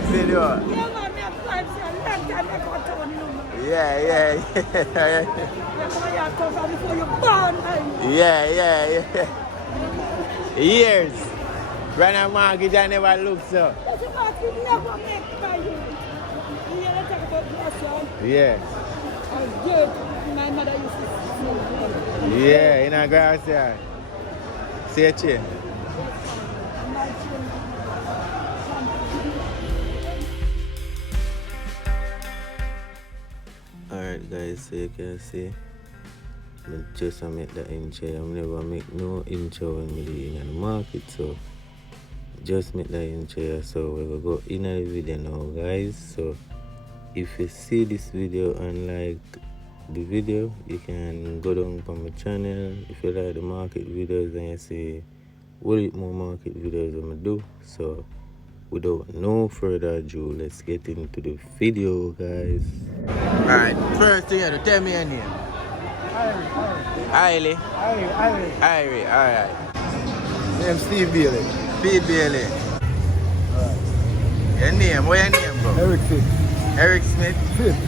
big video. Yeah, man, me have climbed here a long time ago, Tony, you know. Yeah. You come here come from before you born, man. Yeah. Years. Run a mortgage I never look so. That's a market we never make by you. You hear they talk about blossom? Yeah. I was good. My mother used to smoke. Yeah, in a grass yard. See a chain. Alright guys, so you can see I just make the intro. I never make no intro when we do in the market, so just make the intro. So we will go in the video now guys. So if you see this video and like the video, you can go down on my channel. If you like the market videos, then you see what more market videos I'm gonna do. So without no further ado, let's get into the video guys. Alright, first thing you have to tell me your name. Irie. Irie, alright. Name Steve Bailey. Steve Bailey. Your name, what your name bro? Eric Phipps. Eric Smith? Phipps.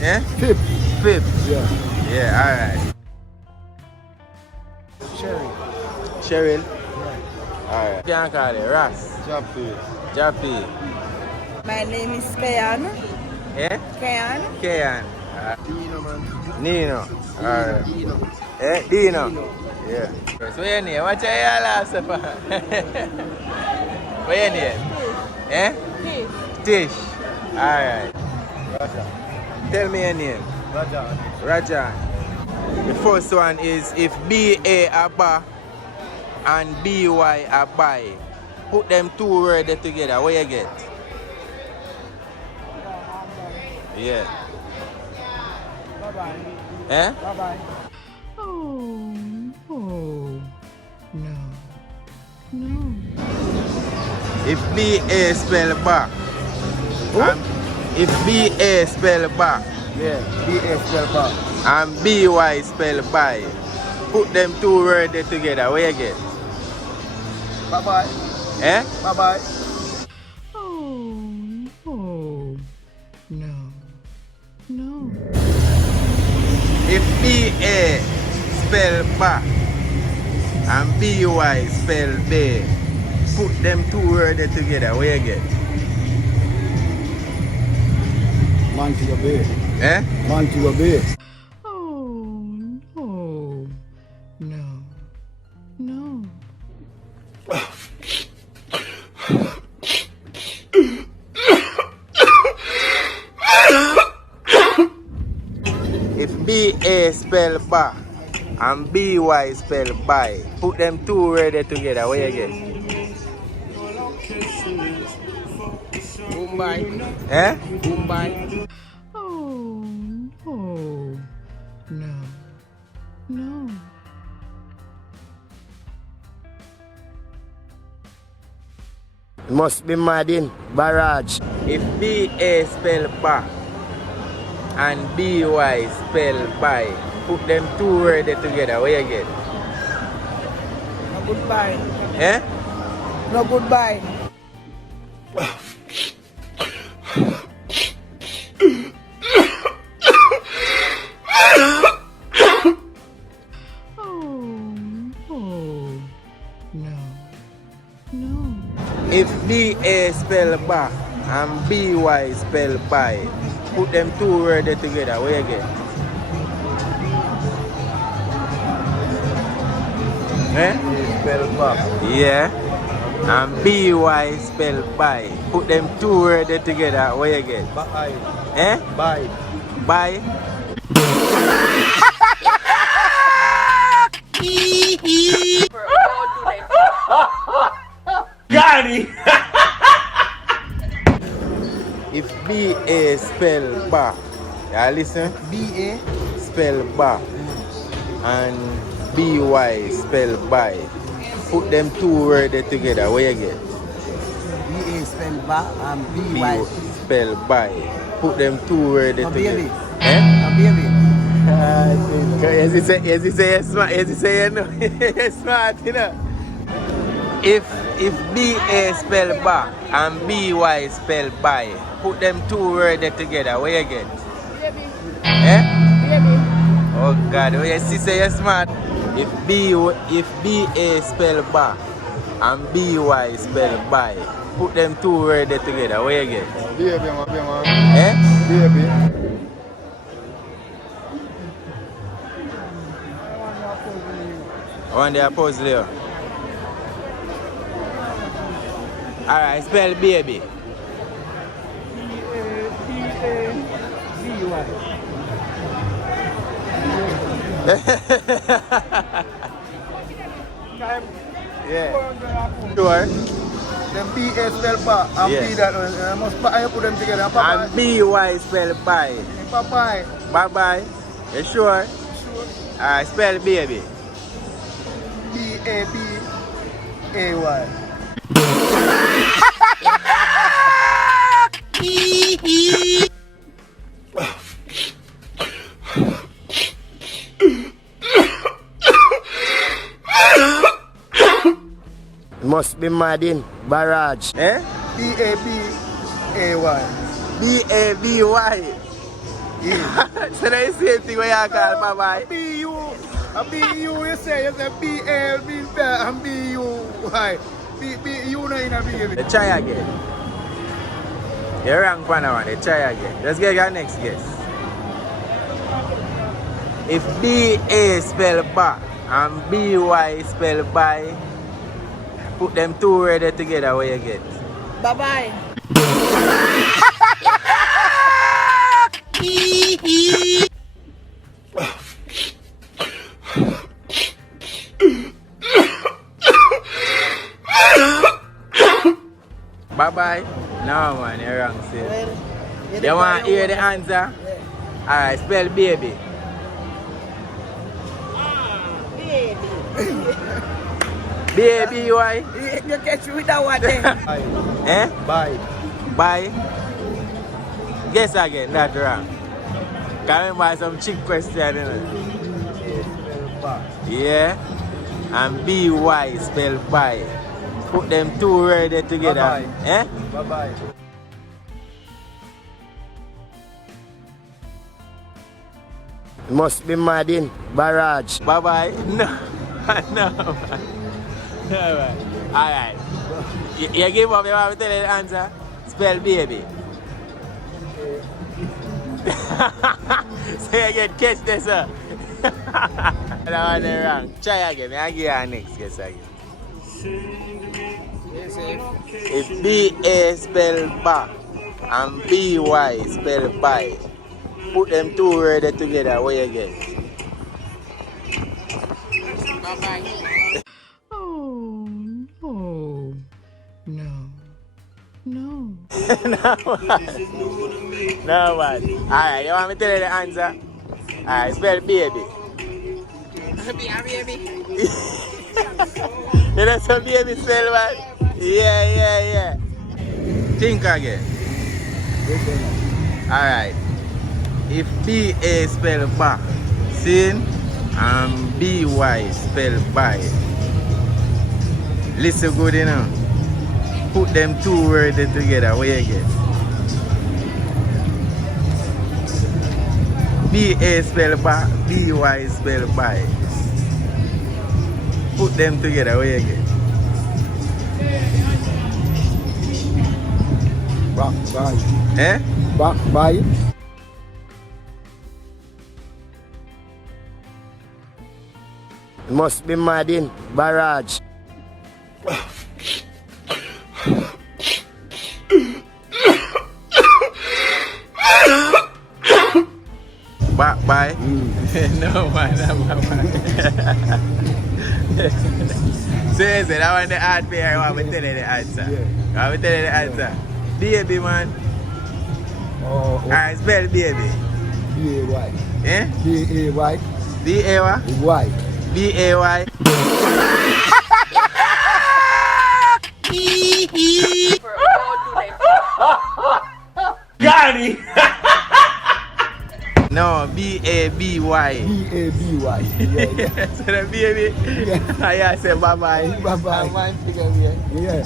Yeah? Phipps. Phipps? Yeah. Yeah, alright. Cheryl? Yeah. Alright. You can call it Ross. Jappy. My name is Kayan. Yeah? Kayan. Dino, man. Nino. Alright. Dino. Eh? Dino? Yeah. So your name? What's your last name? What's your name? Eh? Tish. Alright. Raja. Tell me your name. Raja. The first one is if B-A a ba and B-Y a buy. Put them two words together. What you get? Yeah. Bye-bye. Eh? Bye-bye. Oh, no. If B-A spell back. If B-A spell back. Yeah. B.A. spell back. And B-Y spell buy. Put them two words together. What you get? Bye-bye. Eh? Bye-bye. Oh, no. If B-A spell back and B-Y spell bay, put them two words together. What you get? Man to your bed. Eh? Man to your bed. Oh, no. If B-A spell back and B-Y spell buy, put them two words together. What you get? Mumbai. Eh? Mumbai. Oh, no. Must be Madin. Barrage. If B-A spell back and B-Y spell buy, put them two words together. What you get? No goodbye. Eh? No goodbye. No. If B-A spell back and B-Y spell buy, put them two words together. What you get? Eh? Spell back. Yeah. And B-Y spell buy. Put them two words together. What you get? Bye. Eh? Bye. Buy. If B-A spell back, yeah, listen. B.A. Spell back and B-Y spell buy. Put them two words together. What you get? B.A. spell back and B spell buy. Put them two words A together. baby. Eh? A baby. As you say, you're smart. As you say, you know, you're smart, you know. If If B-A spell ba and B-Y spell buy, put them two words together, what you get? Baby. Eh? Baby. Oh God, oh you see say you're smart. If B-A spell ba and B-Y spell buy, put them two words together, what you get? Baby, man. Eh? Baby. I want to puzzle you. Alright, spell baby. B-A-B-A-B-Y. Yeah. Sure. Them B-A spell ba and Yes. B that must I put them together. And B-Y spell bye. Bye-bye. Bye bye. You sure? Sure. Alright, spell baby. B-A-B-A-Y. Must be mad in barrage. Eh? B-A-B-A-Y. B-A-B-Y. Yeah. So that's the same thing where you call bye bye. B-U. A B-U you say B-A-B and B-U-Y. B-U no in a B-A-B. Let's try again. You're wrong for now, let's try again. Let's get your next guess. If B-A spell ba and B-Y spell buy, put them two words together, what you get? Bye-bye. Bye bye. No man, you're wrong, sis. Well, You want to hear the answer? Yeah. Alright, spell baby. Baby. B-A-B-Y. You catch me with that one then. Eh? Bye. Bye. Guess again, that's wrong. Can remember some chick question, you know? Yeah. And B-Y spell buy. Put them two words together. Bye-bye. Eh? Bye-bye. Must be mad in barrage. Bye bye. No. No, man. No, man. Alright. You give up, you want me to tell you the answer? Spell baby. So you get catch this, sir. That one is wrong. Try again. I'll give you a next guess again. If B-A spell ba and B-Y spell buy, put them two words together, what you get? Bye-bye. Oh, no. No. No, man. No, man. Alright, you want me to tell you the answer? Alright, spell baby. Baby. You know some baby spell, man? Yeah. Think again. Alright. If B-A spell ba, sin, and B-Y spell buy. Listen good, you know. Put them two words together, what you get? B-A spell ba, B-Y spell buy. Put them together, what you get? Back, bye. Eh? Back, bye. Must be mad in barrage. Back by? No, man. Seriously, that one the hard pair. I want to tell you the answer. Yeah. I want to tell you the answer. Baby, man. Oh, Alright, spell baby. B-A-Y. Eh? B-A-Y. B-A-Y? Y. B-A-Y. No, B-A-B-Y. B-A-B-Y. Yeah. So the baby, Yeah. I say bye-bye. Bye-bye. Man, figure me. Yeah.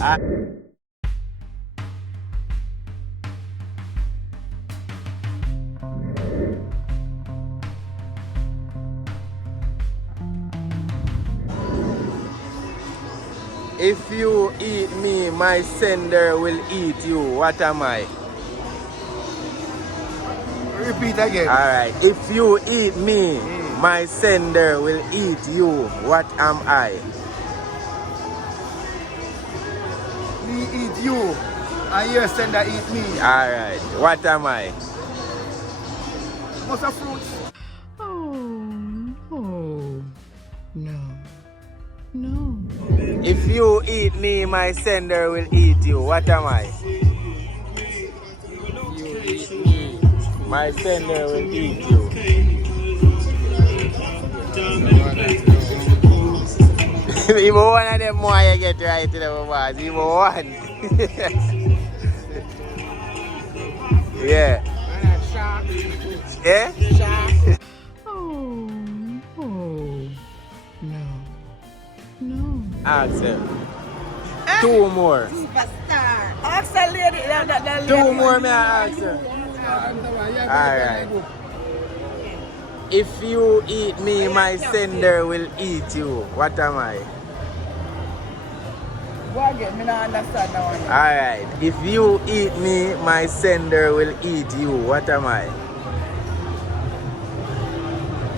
If you eat me, my sender will eat you. What am I? Repeat again. Alright. If you eat me, my sender will eat you. What am I? Me eat you, and your sender eat me. Alright. What am I? Must have fruits. Oh, no. No. No. If you eat me, my sender will eat you. What am I? My sender will eat you. Even one of them more you get right to the boss. Even one. Yeah. Yeah? Oh, no. No. Ask him. Two more. Superstar. Ask the lady. That lady. Two more, may I ask her? Alright. If you eat me, my sender will eat you. What am I? Go again. Me not understand that one. Alright. If you eat me, my sender will eat you. What am I?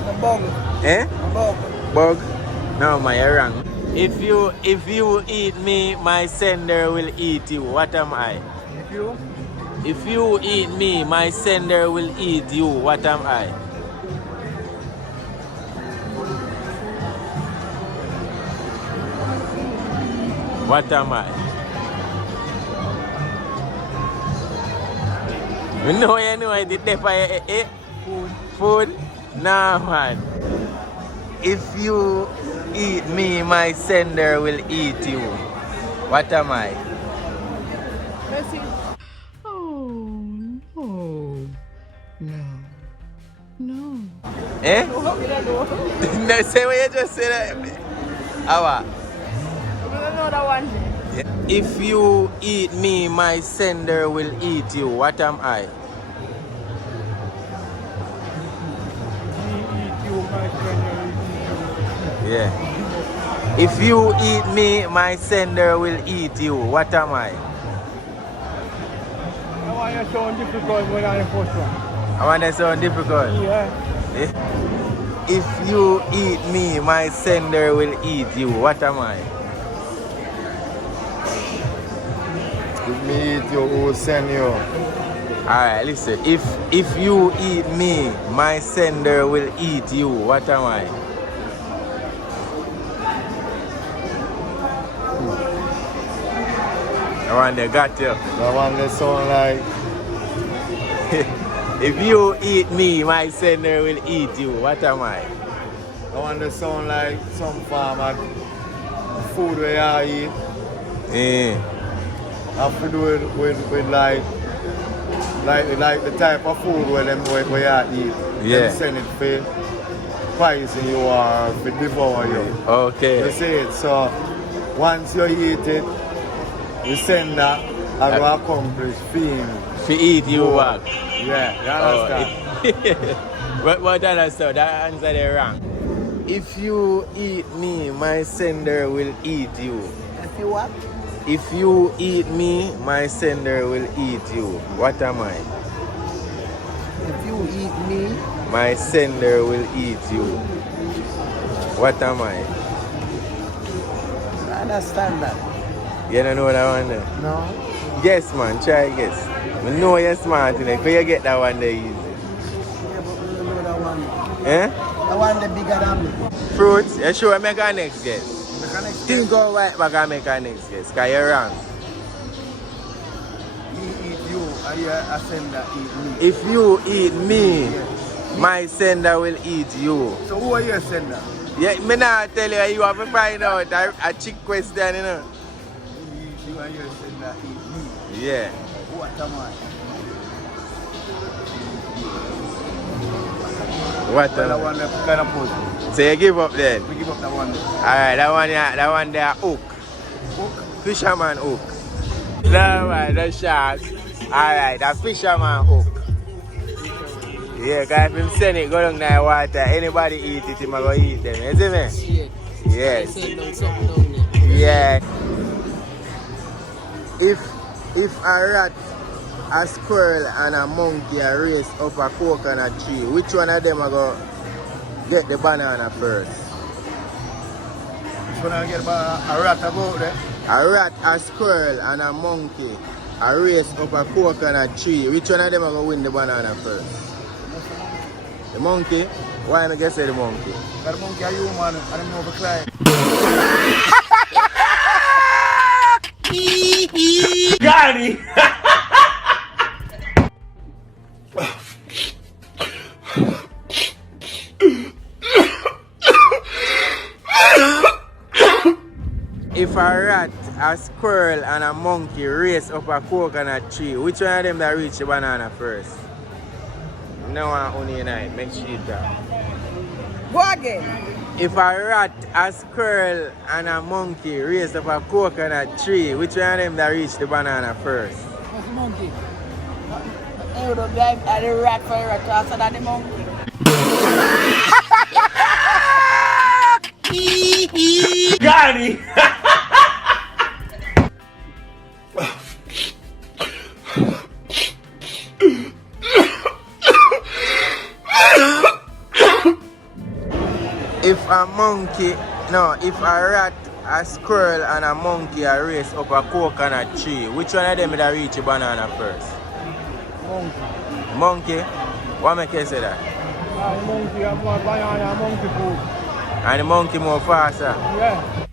The bug. Eh? The bug. Bug? No, my wrong. If you eat me, my sender will eat you. What am I? If you eat me, my sender will eat you. What am I? What am I? You know I did that for Food? Nah, man. If you eat me, my sender will eat you. What am I? Oh, no. No. No. Eh? No, say what you just said. Awa. Another one. If you eat me, my sender will eat you. What am I? Yeah. If you eat me, my sender will eat you. What am I? I want you to sound difficult when I first one. I want to sound difficult. Yeah. If you eat me, my sender will eat you. What am I? If me eat you, who will send you? Alright, listen. If you eat me, my sender will eat you. What am I? I want to got you. The one that sound like If you eat me, my sender will eat you. What am I? the one that sound like some farmer food where you eat. Yeah. Have to do with like the type of food where you eat. Yeah. Them send it for poison you or for devour you. Okay. You see it, so once you eat it, the sender I will accomplish feeding. To eat you what? Yeah, you understand? What understand? That answer is wrong. If you eat me, my sender will eat you. If you what? If you eat me, my sender will eat you. What am I? If you eat me, My sender will eat you. What am I? I understand that. You don't know that one there? No. Guess, man. Try guess. I know you're smart in it. Can you get that one there easy? Yeah, but we don't know that one. Eh? The one the bigger than me. Fruits? You sure make a next guess? Mechanics. Think how right back and make a next guess. Because you're wrong. Me eat you, and your sender eat me. If you eat me, my sender will eat you. So who are your sender? Yeah, me not tell you. You have to find out a trick question, you know. Me eat you, and your sender eat me. Yeah. What am I? What Well, that one kind of push. So you give up then? We give up that one. Alright, that one there hook. Hook. Fisherman hook. No man, the shark. Alright, the fisherman hook. Yeah, cause if him send it, go down there water, anybody eat it, him go eat them. You see me? Yes. Yeah. If a rat, a squirrel and a monkey are race up a coconut tree, which one of them are going to get the banana first? Which one I get about a rat about there? A rat, a squirrel and a monkey are race up a coconut tree. Which one of them are going to win the banana first? The monkey? Why am I guessing the monkey? The monkey are human and I'm over climb. Got it! If a rat, a squirrel and a monkey race up a coconut tree, which one of them that reach the banana first? No one only unite, make sure you talk. Go again. If a rat, a squirrel and a monkey race up a coconut tree, which one of them that reach the banana first? What's the monkey? You don't drive at the rat for a rat faster than the monkey. Got it! If a rat, a squirrel and a monkey are race up a coconut tree, which one of them will reach the banana first? Monkey. Monkey? What make you say that? Monkey have more banana, monkey food. And the monkey more faster? Yeah.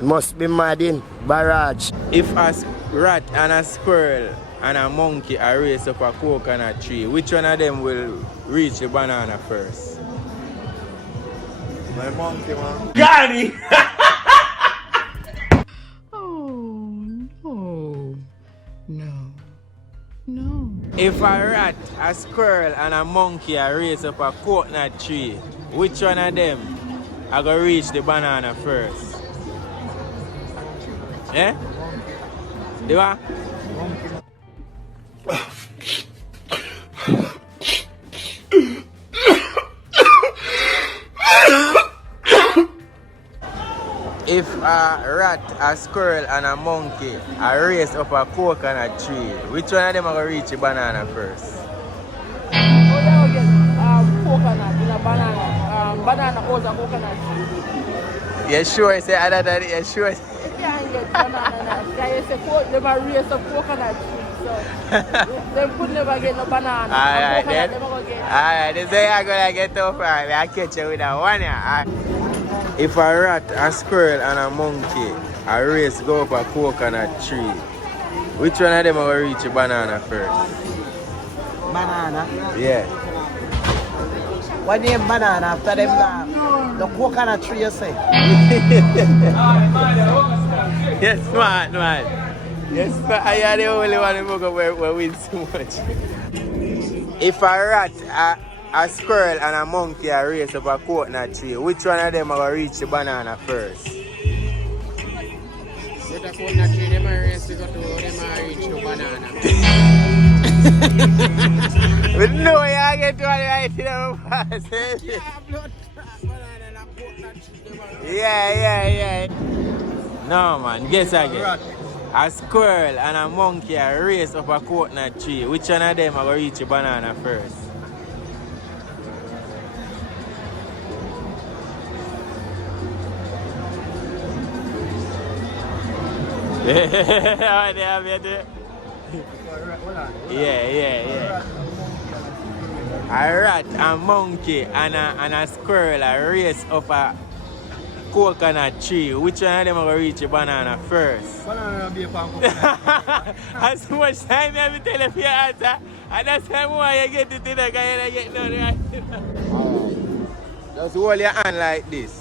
Must be mad in barrage. If a rat and a squirrel and a monkey are race up a coconut tree, which one of them will reach the banana first? My monkey, man. Got it! Oh, no. No. No. If a rat, a squirrel and a monkey are race up a coconut tree, which one of them are going to reach the banana first? Eh? Do I? If a rat, a squirrel and a monkey are race up a coconut tree, which one of them are going to reach the banana first? Oh, yeah, get coconut in a banana. Banana owns a coconut tree. You sure you say other than it? You sure? If you ain't get banana, because you say they might raise a coconut tree. So they could never get no banana. Alright then. Get. Alright, this way I'm going to get off right. I'll catch you with a one here. If a rat, a squirrel and a monkey are race go up a coconut tree, which one of them are going to reach a banana first? Banana. Yeah. Why name banana after them the coconut tree you say? Yes, man. Yes, man. I am the only one who will win so much. If a rat, a squirrel and a monkey are race up a coconut tree, which one of them are going to reach the banana first? The coconut tree, them are race to go to, them are reach the banana. But no, you get to right in the past. Yeah. No, man, guess again. A squirrel and a monkey are race up a coconut tree. Which one of them are going to reach the banana first? Yeah. A rat, a monkey, and a squirrel are race up a coconut tree. Which one of them are going to reach a banana first? Banana be a pan coconut. As much time I have to tell you your answer, and that's why you get it in the guy and get none right. Alright. Just hold your hand like this.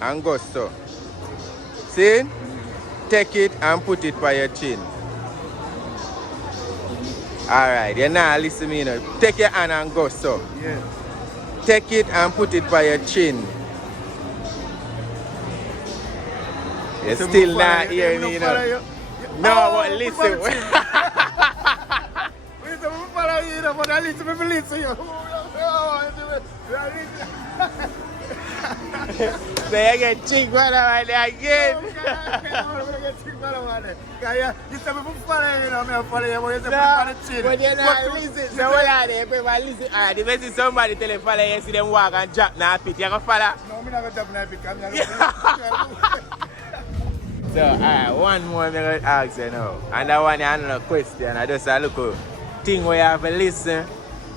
And go so. See? Take it and put it by your chin. Alright, you now listen to me now. Take your hand and go so. Yeah. Take it and put it by your chin. You still not hearing me, you know. No, but listen. So you get chick brother right there again. But you know, listen. So what are they? Listen. Alright, if you see somebody tell you follow you, see them walk and drop now pit, you gonna follow? No, I'm not gonna drop now pit. So, alright, one more I'm going to ask you now. And that one is another question. I just a look thing where you have to listen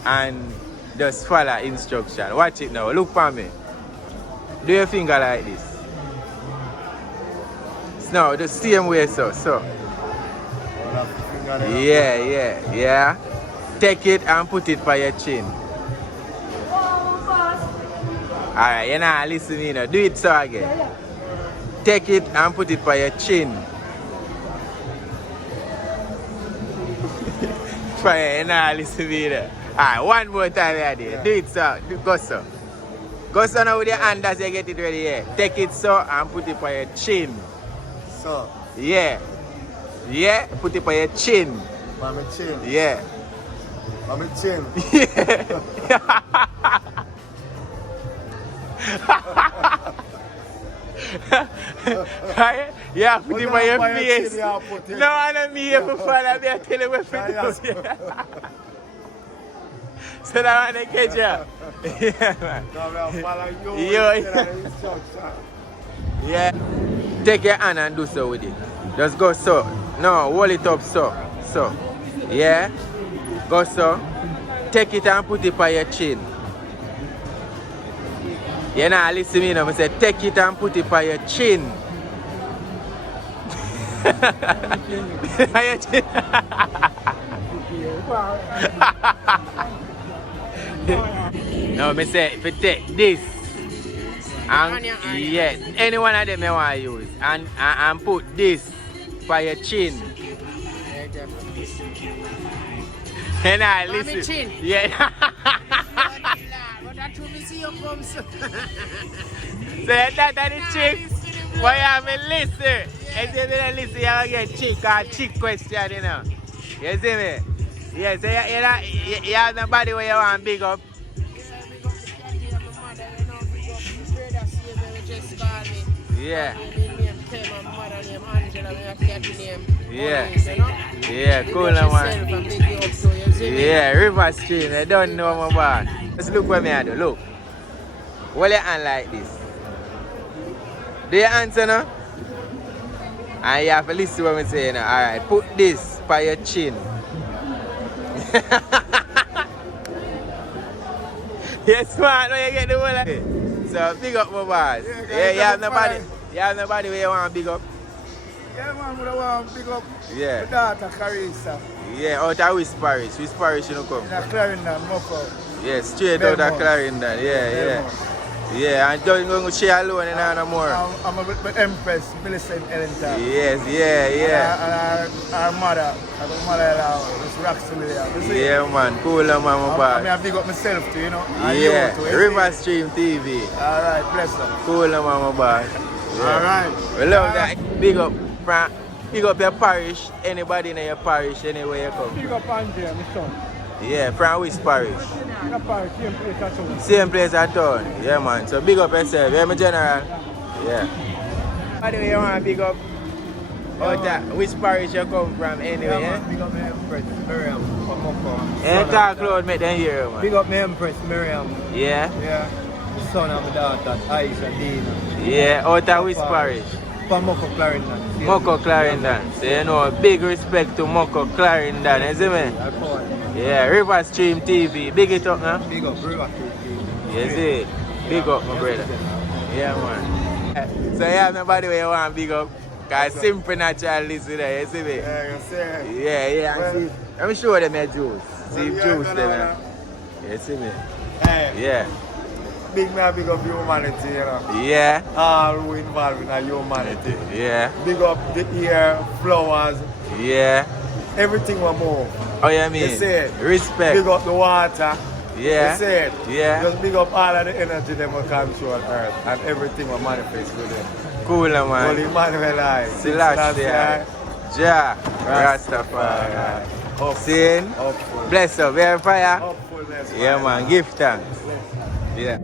and just follow instruction. Watch it now. Look for me. Do your finger like this. No, the same way so. Yeah. Take it and put it by your chin. Alright, you know, listen to me now. Do it so again. Take it and put it by your chin. Fire, you know, listen to me now. Alright, one more time here. Do it so. Go so. Go so now with your hand as you get it ready here. Take it so and put it by your chin. So. Yeah. Yeah, put it by your chin. By my chin. Yeah. By my chin. Yeah, put it by your face. No, I don't mean you for follow me. I tell you what to do. So that one they catch you. Yeah, man. Yeah. Take your hand and do so with it. Just go so. No, hold it up so. So. Yeah. Go so. Take it and put it by your chin. You know, listen to me now. I say, take it and put it by your chin. By your chin. No, I say, if you take this, and yes, any one of them I want to use, and put this by your chin. And I listen. Chin. Yeah. So that's the chick. Why you me listen? If you don't listen, you're going to get chick or chick question, you know. You see me? Yeah, so you have nobody where you want to big up. Yeah. Yeah, cool man. Yeah, River Stream, I don't know my bad. Just look what me I do, look. Hold your hand like this. Do you answer now? And you have to listen to what I'm saying now. Alright, put this by your chin. You're smart when you get the whole of it. So big up my boss. Yeah, you have nobody where you want to big up. Yeah, man, I want to big up Yeah. my daughter, Carissa. Yeah, out of West Parish. West Parish, you know, come. In a Clarendon, Moko. Yeah, straight out of Clarendon. Yeah. Yeah, and don't go share alone and no more. I'm with my Empress, Millicent Ellington. Yes, yeah. And our mother, Miss Roxy. Yeah, man, cool, man, my boy. I big up myself too, you know. And Yeah, you too, River Stream TV. Alright, bless her. Cool, man, my boy. Yeah. Alright. We love that. Big up your parish, anybody in your parish, anywhere you come. Big up Andrea, my son. Yeah, from which parish? Your parish, same place at town. Same place at town. Yeah, man. So big up yourself. Yeah, my general. Yeah. By the way, you want to big up? Which parish you come from anyway, yeah? Big up my Empress, Miriam, from Moko. Yeah, talk loud, make them hear you, man. Big up my Empress, Miriam. Yeah? Yeah. The son of my daughter, Aisha Dina. Yeah, out of which parish? From Moko Clarendon. Moko Clarendon. So you know, big respect to Moko Clarendon, you see me? Yeah, River Stream TV. Big it up now. Big up River Stream TV. You see? Big up, my brother. Yeah, man. So you have nobody where you want to big up? Because simple natural listen there, you see me? Yeah, you see. Yeah. Well, let me show them your juice. See juice there. You see me? Hey. Yeah. Big man, big up humanity, you know. Yeah. All who involved in humanity. Yeah. Big up the air, flowers, Yeah. everything we move. Oh, you mean? You see it? Respect. Big up the water. Yeah. You see it? Yeah. Just big up all of the energy that will control Earth and everything will manifest with it. Cool, man. Holy Emmanuel I. Selassie. Jah. Rastafari. Sin. Hopeful. Bless up. We have fire. Hopefulness. Yeah, man. Give thanks. Yeah.